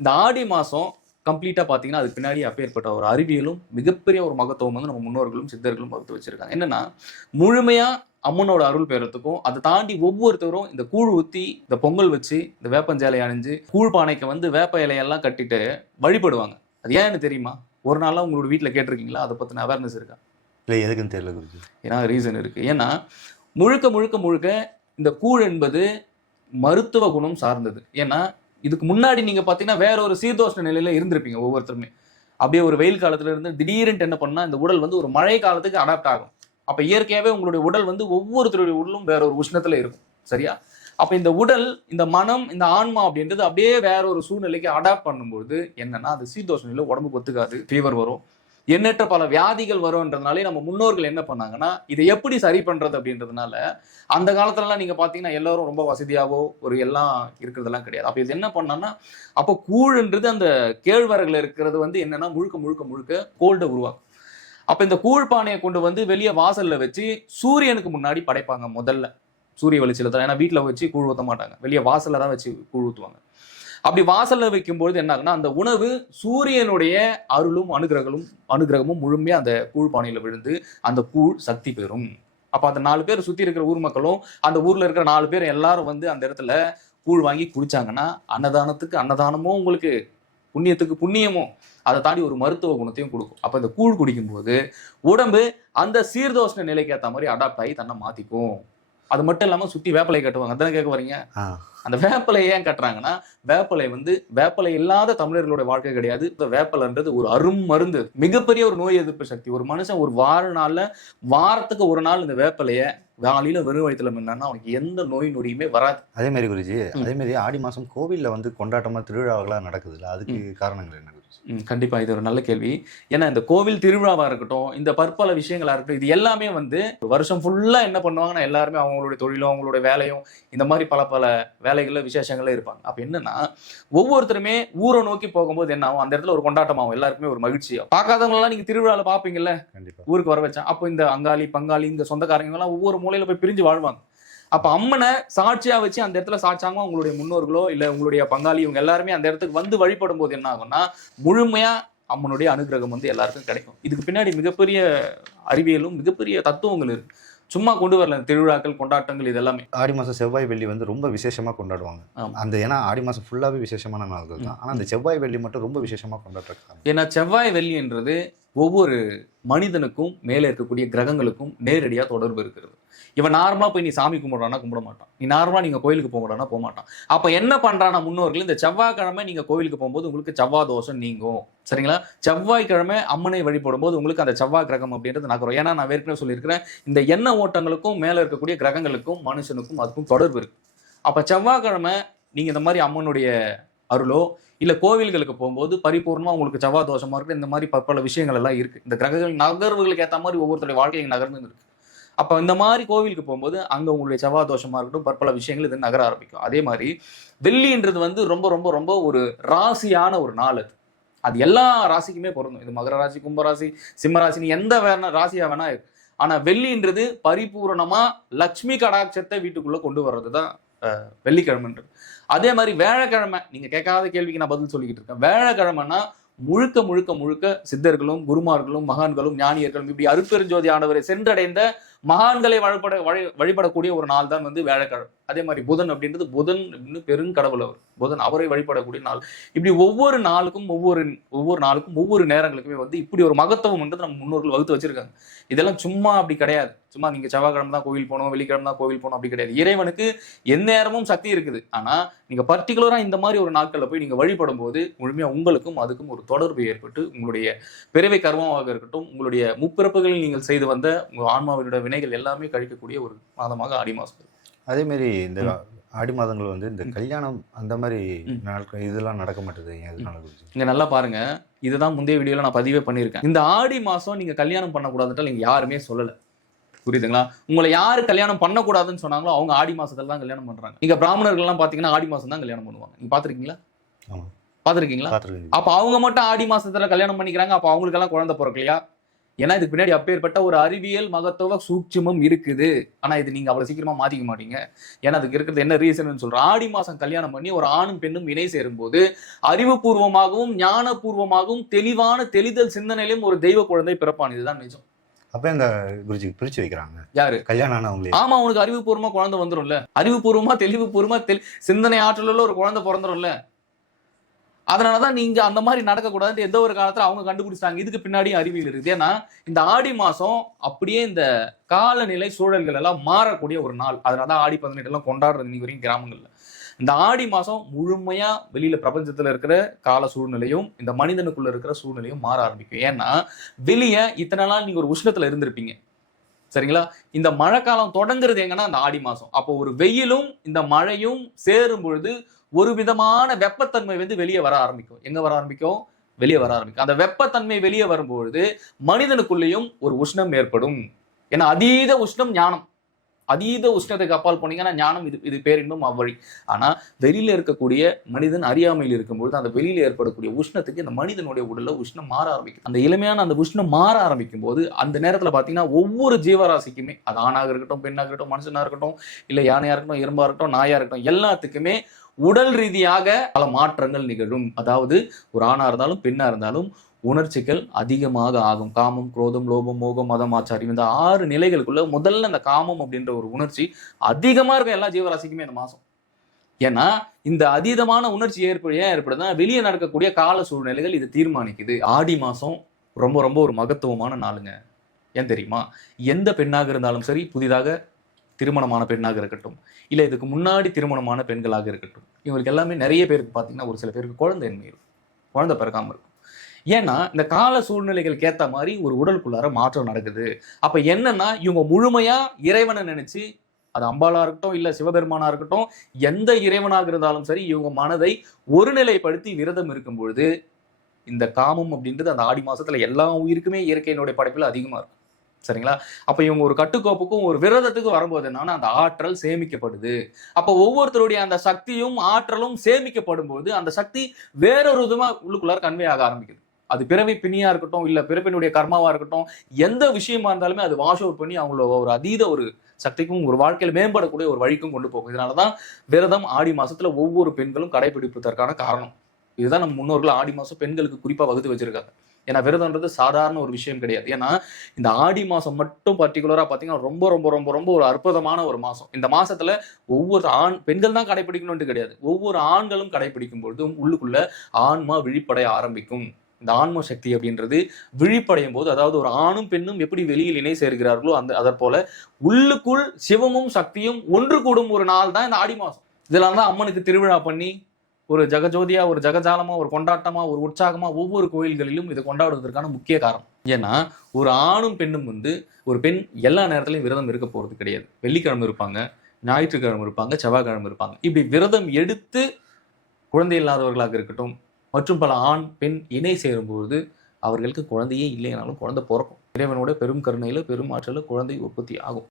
இந்த ஆடி மாசம் கம்ப்ளீட்டா பாத்தீங்கன்னா அதுக்கு பின்னாடி அப்பேற்பட்ட ஒரு அறிவியலும் மிகப்பெரிய ஒரு மகத்துவம் வந்து நம்ம முன்னோர்களும் சித்தர்களும் வகுத்து வச்சிருக்காங்க. என்னன்னா முழுமையா அம்மனோட அருள் பெறத்துக்கும் அதை தாண்டி ஒவ்வொருத்தரும் இந்த கூழ் ஊத்தி இந்த பொங்கல் வச்சு இந்த வேப்பஞ்சேலை அணிஞ்சு கூழ் பானைக்கு வந்து வேப்ப இலையெல்லாம் கட்டிட்டு வழிபடுவாங்க. அது ஏன்னு தெரியுமா? ஒரு நாளா உங்களோட வீட்டுல கேட்டிருக்கீங்களா? அதை பத்தின அவேர்னஸ் இருக்கா? இல்லை, எதுக்குன்னு தெரியல குருஜி. ஏன்னா ரீசன் இருக்கு. ஏன்னா முழுக்க முழுக்க முழுக்க இந்த கூழ் என்பது மருத்துவ குணம் சார்ந்தது. ஏன்னா இதுக்கு முன்னாடி நீங்க பாத்தீங்கன்னா வேற ஒரு சீதோஷ்ண நிலையில இருந்திருப்பீங்க ஒவ்வொருத்தருமே. அப்படியே ஒரு வெயில் காலத்துல இருந்து திடீர்னு என்ன பண்ணா இந்த உடல் வந்து ஒரு மழை காலத்துக்கு அடாப்ட் ஆகும். அப்ப இயற்கையாவே உங்களுடைய உடல் வந்து ஒவ்வொருத்தருடைய உடலும் வேற ஒரு உஷ்ணத்துல இருக்கும். சரியா? அப்ப இந்த உடல், இந்த மனம், இந்த ஆன்மா அப்படின்றது அப்படியே வேற ஒரு சூழ்நிலைக்கு அடாப்ட் பண்ணும்போது என்னன்னா அது சீதோஷ்ண நிலை, உடம்புக்கு ஒத்துக்காது, ஃபீவர் வரும், எண்ணற்ற பல வியாதிகள் வரும்ன்றதுனாலே நம்ம முன்னோர்கள் என்ன பண்ணாங்கன்னா இதை எப்படி சரி பண்றது அப்படின்றதுனால அந்த காலத்துலலாம் நீங்க பாத்தீங்கன்னா எல்லாரும் ரொம்ப வசதியாவோ ஒரு எல்லாம் இருக்கிறதெல்லாம் கிடையாது. அப்ப இது என்ன பண்ணான்னா அப்போ கூழ்ன்றது அந்த கேழ்வரகுல இருக்கிறது வந்து என்னன்னா முழுக்க முழுக்க முழுக்க கோல்டை உருவாக்கும். அப்ப இந்த கூழ் பானையை கொண்டு வந்து வெளியே வாசல்ல வச்சு சூரியனுக்கு முன்னாடி படைப்பாங்க. முதல்ல சூரிய வெளிச்சல தான். ஏன்னா வீட்டுல வச்சு கூழ் ஊத்த மாட்டாங்க, வெளியே வாசல்ல தான் வச்சு கூழ் ஊத்துவாங்க. அப்படி வாசல்ல வைக்கும்பொழுது என்ன ஆகுனா அந்த உணவு சூரியனுடைய அருளும் அனுகிரகமும் முழுமையா அந்த கூழ் பானையில விழுந்து அந்த கூழ் சக்தி பெறும். அப்ப அந்த 4 பேர் சுத்தி இருக்கிற ஊர் மக்களும் அந்த ஊர்ல இருக்கிற 4 பேர் எல்லாரும் வந்து அந்த இடத்துல கூழ் வாங்கி குடிச்சாங்கன்னா அன்னதானத்துக்கு அன்னதானமும் உங்களுக்கு புண்ணியத்துக்கு புண்ணியமும் அதை தாண்டி ஒரு மருத்துவ குணத்தையும் கொடுக்கும். அப்ப இந்த கூழ் குடிக்கும்போது உடம்பு அந்த சீர்தோஷ்ண நிலைக்கு ஏற்ற மாதிரி அடாப்ட் ஆகி தன்னை மாத்திக்கும். அது மட்டும் இல்லாம சுத்தி வேப்பலை கட்டுவாங்க. அதானே கேட்க வரீங்க? அந்த வேப்பலை ஏன் கட்டுறாங்கன்னா வேப்பலை வந்து வேப்பலை இல்லாத தமிழர்களுடைய வாழ்க்கை கிடையாது. வேப்பலைன்றது ஒரு அரும் மருந்து, மிகப்பெரிய ஒரு நோய் எதிர்ப்பு சக்தி. ஒரு மனுஷன் ஒரு வாரத்துக்கு ஒரு நாள் இந்த வேப்பலைய காலையில வெறும் வயிற்றுல மின்னா அவனுக்கு எந்த நோய் நொடியுமே வராது. அதே மாதிரி குருஜி, அதே மாதிரி ஆடி மாசம் கோவில்ல வந்து கொண்டாட்டமா திருவிழாவெல்லாம் நடக்குதுல்ல, அதுக்கு காரணங்கள் என்ன? கண்டிப்பா இது ஒரு நல்ல கேள்வி. ஏன்னா இந்த கோவில் திருவிழாவா இருக்கட்டும், இந்த பற்பல விஷயங்களா இருக்கட்டும், இது எல்லாமே வந்து வருஷம் ஃபுல்லா என்ன பண்ணுவாங்கன்னா எல்லாருமே அவங்களுடைய தொழிலும் அவங்களுடைய வேலையும் இந்த மாதிரி பல வேலைகள்ல விசேஷங்கள்ல இருப்பாங்க. அப்ப என்னன்னா ஒவ்வொருத்தருமே ஊரை நோக்கி போகும்போது என்ன ஆகும், அந்த இடத்துல ஒரு கொண்டாட்டமாகும், எல்லாருக்குமே ஒரு மகிழ்ச்சியாகும். பார்க்காதவங்க எல்லாம் நீங்க திருவிழால பாப்பீங்கல்ல, ஊருக்கு வர வச்சா அப்போ இந்த அங்காளி பங்காளி இந்த சொந்தக்காரங்க எல்லாம் ஒவ்வொரு மூலையில போய் பிரிஞ்சு வாழ்வாங்க. அப்ப அம்மனை சாட்சியா வச்சு அந்த இடத்துல சாட்சாங்க உங்களுடைய முன்னோர்களோ இல்ல உங்களுடைய பங்காளி இவங்க எல்லாருமே அந்த இடத்துக்கு வந்து வழிபடும் போது என்ன ஆகும்னா முழுமையா அம்மனுடைய அனுகிரகம் வந்து எல்லாருக்கும் கிடைக்கும். இதுக்கு பின்னாடி மிகப்பெரிய அறிவியலும் மிகப்பெரிய தத்துவங்கள் இருக்கு. சும்மா கொண்டு வரல திருவிழாக்கள் கொண்டாட்டங்கள் இது எல்லாமே. ஆடி மாசம் செவ்வாய் வெள்ளி வந்து ரொம்ப விசேஷமா கொண்டாடுவாங்க. அந்த ஏன்னா ஆடி மாசம் ஃபுல்லாவே விசேஷமான நாள்கள் தான். ஆனா அந்த செவ்வாய் வெள்ளி மட்டும் ரொம்ப விசேஷமா கொண்டாடுறாங்க. ஏன்னா செவ்வாய் வெள்ளி என்றது ஒவ்வொரு மனிதனுக்கும் மேலே இருக்கக்கூடிய கிரகங்களுக்கும் நேரடியா தொடர்பு இருக்கிறது. இவன் நார்மலா போய் நீ சாமி கும்பிடுறானா கும்பிட மாட்டான், நீ நார்மலா நீங்க கோயிலுக்கு போகறானா போக மாட்டான். அப்ப என்ன பண்றானா முன்னோர்கள், இந்த செவ்வாய்க்கிழமை நீங்க கோயிலுக்கு போகும்போது உங்களுக்கு செவ்வாய் தோஷம் நீங்கும். சரிங்களா? செவ்வாய்க்கிழமை அம்மனை வழிபடும் போது உங்களுக்கு அந்த செவ்வாய் கிரகம் அப்படின்றது நகரும். ஏன்னா நான் ஏற்கனவே சொல்லியிருக்கிறேன், இந்த எண்ண ஓட்டங்களுக்கும் மேல இருக்கக்கூடிய கிரகங்களுக்கும் மனுஷனுக்கும் அதுக்கும் தொடர்பு இருக்கு. அப்ப செவ்வாய்க்கிழமை நீங்க இந்த மாதிரி அம்மனுடைய அருளோ இல்ல கோவில்களுக்கு போகும்போது பரிபூர்ணமா உங்களுக்கு செவ்வாய் தோஷமா இருக்கு, இந்த மாதிரி பல விஷயங்கள் எல்லாம் இருக்கு. இந்த கிரகங்கள் நகர்வுகளுக்கு ஏற்ற மாதிரி ஒவ்வொருத்தருடைய வாழ்க்கை நகர்ந்து இருக்கு. அப்ப இந்த மாதிரி கோவிலுக்கு போகும்போது அங்க உங்களுடைய செவ்வாய் தோஷமா இருக்கட்டும் பற்பல விஷயங்கள் இது நகர ஆரம்பிக்கும். அதே மாதிரி வெள்ளின்றது வந்து ரொம்ப ரொம்ப ரொம்ப ஒரு ராசியான ஒரு நாள். அது எல்லா ராசிக்குமே பொருந்தும். இது மகர ராசி, கும்பராசி, சிம்ம ராசி, எந்த வேற ராசியா வேணா இருக்கு. ஆனா வெள்ளின்றது பரிபூரணமா லட்சுமி கடாட்சத்தை வீட்டுக்குள்ள கொண்டு வர்றதுதான் வெள்ளிக்கிழமைன்றது. அதே மாதிரி வேழக்கிழமை, நீங்க கேட்காத கேள்விக்கு நான் பதில் சொல்லிக்கிட்டு இருக்கேன். வேழக்கிழமைன்னா முழுக்க முழுக்க முழுக்க சித்தர்களும் குருமார்களும் மகான்களும் ஞானியர்களும் இப்படி அருட்பெருஞ்சோதி ஆண்டவரை சென்றடைந்த மகான்களை வழிபடக்கூடிய ஒரு நாள் தான் வந்து வேழக்கிழமை. அதே மாதிரி புதன் அப்படின்றது புதன் பெருங்கடவுள், அவர் புதன், அவரை வழிபடக்கூடிய நாள். இப்படி ஒவ்வொரு நாளுக்கும் ஒவ்வொரு நேரங்களுக்குமே வந்து இப்படி ஒரு மகத்துவம் வந்து நம்ம முன்னோர்கள் வகுத்து வச்சிருக்காங்க. இதெல்லாம் சும்மா அப்படி கிடையாது. சும்மா நீங்க செவ்வாய்க்கிழமை தான் கோவில் போகணும், வெள்ளிக்கிழமை தான் கோவில் போகணும் அப்படி கிடையாது. இறைவனுக்கு எந்நேரமும் சக்தி இருக்குது. ஆனா நீங்க பர்டிகுலரா இந்த மாதிரி ஒரு நாட்கள்ல போய் நீங்க வழிபடும் போது முழுமையா உங்களுக்கும் அதுக்கும் ஒரு தொடர்பு ஏற்பட்டு உங்களுடைய பிறவை கர்மமாக இருக்கட்டும், உங்களுடைய முப்பிறப்புகளில் நீங்கள் செய்து வந்த உங்க ஆன்மாவினுடைய வினைகள் எல்லாமே கழிக்கக்கூடிய ஒரு மாதமாக ஆடி மாசம். அதே மாதிரி இந்த ஆடி மாதங்கள் வந்து இந்த கல்யாணம் அந்த மாதிரி நாட்கள் இதெல்லாம் நடக்க மாட்டேது. இங்க நல்லா பாருங்க, இதுதான் முந்தைய வீடியோல நான் பதிவே பண்ணியிருக்கேன். இந்த ஆடி மாசம் நீங்க கல்யாணம் பண்ணக்கூடாதுன்றால் நீங்க யாருமே சொல்லல, புரியுதுங்களா? உங்களை யாரு கல்யாணம் பண்ணக்கூடாதுன்னு சொன்னாங்களோ அவங்க ஆடி மாசத்துல தான் கல்யாணம் பண்றாங்க. நீங்க பிராமணர்கள் எல்லாம் பாத்தீங்கன்னா ஆடி மாசம் தான் கல்யாணம் பண்ணுவாங்க. நீங்க பாத்திருக்கீங்களா? பாத்திருக்கீங்களா? அப்ப அவங்க மட்டும் ஆடி மாசத்துல கல்யாணம் பண்ணிக்கிறாங்க, அப்ப அவங்களுக்கு எல்லாம் குழந்தை பிறக்கலையா? ஏன்னா இதுக்கு பின்னாடி அப்பேற்பட்ட ஒரு அறிவியல் மகத்துவ சூட்சுமம் இருக்குது. ஆனா இது நீங்க அவ்வளவு சீக்கிரமா மாத்திக்க மாட்டீங்க. ஏன்னா அதுக்கு இருக்கிறது என்ன ரீசன் சொல்றேன். ஆடி மாசம் கல்யாணம் பண்ணி ஒரு ஆணும் பெண்ணும் இணை சேரும் போது அறிவுபூர்வமாகவும் ஞானபூர்வமாகவும் தெளிவான தெளிதல் சிந்தனையிலும் ஒரு தெய்வ குழந்தை பிறப்பான். இதுதான் நிஜம். அப்ப இந்த குருஜி பிரிச்சு வைக்கிறாங்க யாரு கல்யாணம் ஆனவங்களே. ஆமா, அவனுக்கு அறிவுபூர்வமா குழந்தை வந்துரும்ல, அறிவுபூர்வமா தெளிவுபூர்வமா சிந்தனை ஆற்றலுள்ள ஒரு குழந்தை பிறந்துரும்ல. அதனாலதான் நீங்க அந்த மாதிரி நடக்கக்கூடாதுன்னு எந்த ஒரு காலத்துல அவங்க கண்டுபிடிச்சாங்க. இதுக்கு பின்னாடியும் அறிவியல் இருக்குது. ஏன்னா இந்த ஆடி மாசம் அப்படியே இந்த காலநிலை சூழல்கள் எல்லாம் மாறக்கூடிய ஒரு நாள். அதனாலதான் ஆடி 18 எல்லாம் கொண்டாடுறது இன்னைக்கு வரைக்கும் கிராமங்கள்ல. இந்த ஆடி மாசம் முழுமையா வெளியில பிரபஞ்சத்துல இருக்கிற கால சூழ்நிலையும் இந்த மனிதனுக்குள்ள இருக்கிற சூழ்நிலையும் மாற ஆரம்பிக்கும். ஏன்னா வெளியே இத்தனை நாள் நீங்க ஒரு உஷ்ணத்துல இருந்திருப்பீங்க, சரிங்களா? இந்த மழை காலம் தொடங்குறது எங்கன்னா அந்த ஆடி மாசம். அப்போ ஒரு வெயிலும் இந்த மழையும் சேரும் பொழுது ஒரு விதமான வெப்பத்தன்மை வெளியே வர ஆரம்பிக்கும். எங்க வர ஆரம்பிக்கும்? வெளியே வர ஆரம்பிக்கும். அந்த வெப்பத்தன்மை வெளியே வரும்பொழுது மனிதனுக்குள்ளேயும் ஒரு உஷ்ணம் ஏற்படும். ஏன்னா அதீத உஷ்ணம் ஞானம். அதீத உஷ்ணத்துக்கு அப்பால் போனீங்கன்னா ஞானம். இது பேரின்பம் அவ்வழி. ஆனா வெளியில இருக்கக்கூடிய மனிதன் அறியாமையில் இருக்கும்பொழுது அந்த வெளியில ஏற்படக்கூடிய உஷ்ணத்துக்கு இந்த மனிதனுடைய உடல்ல உஷ்ணம் மாற ஆரம்பிக்கும். அந்த இளமையான அந்த உஷ்ணம் மாற ஆரம்பிக்கும் போது அந்த நேரத்துல பாத்தீங்கன்னா ஒவ்வொரு ஜீவராசிக்குமே, அது ஆணாக இருக்கட்டும், பெண்ணாக இருக்கட்டும், மனுஷனா இருக்கட்டும், இல்ல யானையா இருக்கட்டும், எறும்பா இருக்கட்டும், நாயா இருக்கட்டும், எல்லாத்துக்குமே உடல் ரீதியாக பல மாற்றங்கள் நிகழும். அதாவது ஒரு ஆணா இருந்தாலும் பெண்ணா இருந்தாலும் உணர்ச்சிகள் அதிகமாக ஆகும். காமம், குரோதம், லோபம், மோகம், மதம், ஆச்சாரியம், இந்த 6 நிலைகளுக்குள்ள முதல்ல இந்த காமம் அப்படின்ற ஒரு உணர்ச்சி அதிகமா இருக்கும் எல்லா ஜீவராசிக்குமே இந்த மாசம். ஏன்னா இந்த அதீதமான உணர்ச்சி ஏன் ஏற்படுதுன்னா வெளியே நடக்கக்கூடிய கால சூழ்நிலைகள் இது தீர்மானிக்குது. ஆடி மாசம் ரொம்ப ரொம்ப ஒரு மகத்துவமான நாளுங்க. ஏன் தெரியுமா? எந்த பெண்ணாக இருந்தாலும் சரி, புதிதாக திருமணமான பெண்ணாக இருக்கட்டும், இல்லை இதுக்கு முன்னாடி திருமணமான பெண்களாக இருக்கட்டும், இவங்களுக்கு எல்லாமே நிறைய பேருக்கு பார்த்தீங்கன்னா ஒரு சில பேருக்கு குழந்தையின்மை இருக்கும், குழந்தை பிறக்காம இருக்கும். ஏன்னா இந்த கால சூழ்நிலைகளுக்கு ஏற்ற மாதிரி ஒரு உடலுக்குள்ளார மாற்றம் நடக்குது. அப்ப என்னன்னா இவங்க முழுமையா இறைவனை நினைச்சு, அது அம்பாளா இருக்கட்டும், இல்ல சிவபெருமானா இருக்கட்டும், எந்த இறைவனாக இருந்தாலும் சரி, இவங்க மனதை ஒருநிலைப்படுத்தி விரதம் இருக்கும் பொழுது இந்த காமம் அப்படின்றது அந்த ஆடி மாசத்துல எல்லா உயிருக்குமே இயற்கையினுடைய படைப்புல அதிகமா இருக்கும், சரிங்களா? அப்ப இவங்க ஒரு கட்டுக்கோப்புக்கும் ஒரு விரதத்துக்கும் வரும்போது என்னன்னா அந்த ஆற்றல் சேமிக்கப்படுது. அப்ப ஒவ்வொருத்தருடைய அந்த சக்தியும் ஆற்றலும் சேமிக்கப்படும் போது அந்த சக்தி வேறொரு விதமா உள்ளுக்குள்ளார கன்வே ஆக ஆரம்பிக்குது. அது பிறவி பிணியா இருக்கட்டும், இல்ல பிறப்பினுடைய கர்மாவா இருக்கட்டும், எந்த விஷயமா இருந்தாலுமே அது வாஷ் அவுட் பண்ணி அவங்களோட ஒரு அதீத ஒரு சக்திக்கும் ஒரு வாழ்க்கையில மேம்படக்கூடிய ஒரு வழிக்கும் கொண்டு போகும். இதனாலதான் விரதம் ஆடி மாசத்துல ஒவ்வொரு பெண்களும் கடைபிடிப்பதற்கான காரணம். இதுதான் நம்ம முன்னோர்கள் ஆடி மாசம் பெண்களுக்கு குறிப்பா வகுத்து வச்சிருக்காங்க. ஏன்னா விரதம்ன்றது சாதாரண ஒரு விஷயம் கிடையாது. ஏன்னா இந்த ஆடி மாசம் மட்டும் பர்டிகுலரா பாத்தீங்கன்னா ரொம்ப ரொம்ப ரொம்ப ரொம்ப ஒரு அற்புதமான ஒரு மாசம். இந்த மாசத்துல ஒவ்வொரு பெண்கள் தான் கடைபிடிக்கணும்னு கிடையாது, ஒவ்வொரு ஆண்களும் கடைபிடிக்கும் பொழுதும் உள்ளுக்குள்ள ஆன்மா விழிப்படைய ஆரம்பிக்கும். இந்த ஆன்ம சக்தி அப்படின்றது விழிப்படையும் போது, அதாவது ஒரு ஆணும் பெண்ணும் எப்படி வெளியில் இணை சேர்கிறார்களோ அதை போல உள்ளுக்குள் சிவமும் சக்தியும் ஒன்று கூடும் ஒரு நாள் தான் இந்த ஆடி மாசம். இதெல்லாம் தான் அம்மனுக்கு திருவிழா பண்ணி ஒரு ஜெகஜோதியா, ஒரு ஜெகஜாலமா, ஒரு கொண்டாட்டமா, ஒரு உற்சாகமா ஒவ்வொரு கோயில்களிலும் இதை கொண்டாடுவதற்கான முக்கிய காரணம். ஏன்னா ஒரு ஆணும் பெண்ணும் ஒரு பெண் எல்லா நேரத்திலையும் விரதம் இருக்க போறது கிடையாது. வெள்ளிக்கிழமை இருப்பாங்க, ஞாயிற்றுக்கிழமை இருப்பாங்க, செவ்வாய்க்கிழமை இருப்பாங்க. இப்படி விரதம் எடுத்து குழந்தை இல்லாதவர்களாக இருக்கட்டும் மற்றும் பல ஆண் பெண் இணை சேரும்போது அவர்களுக்கு குழந்தையே இல்லைனாலும் குழந்தை பிறக்கும். இறைவனோட பெரும் கருணையில பெரும் ஆற்றல குழந்தை உற்பத்தி ஆகும்.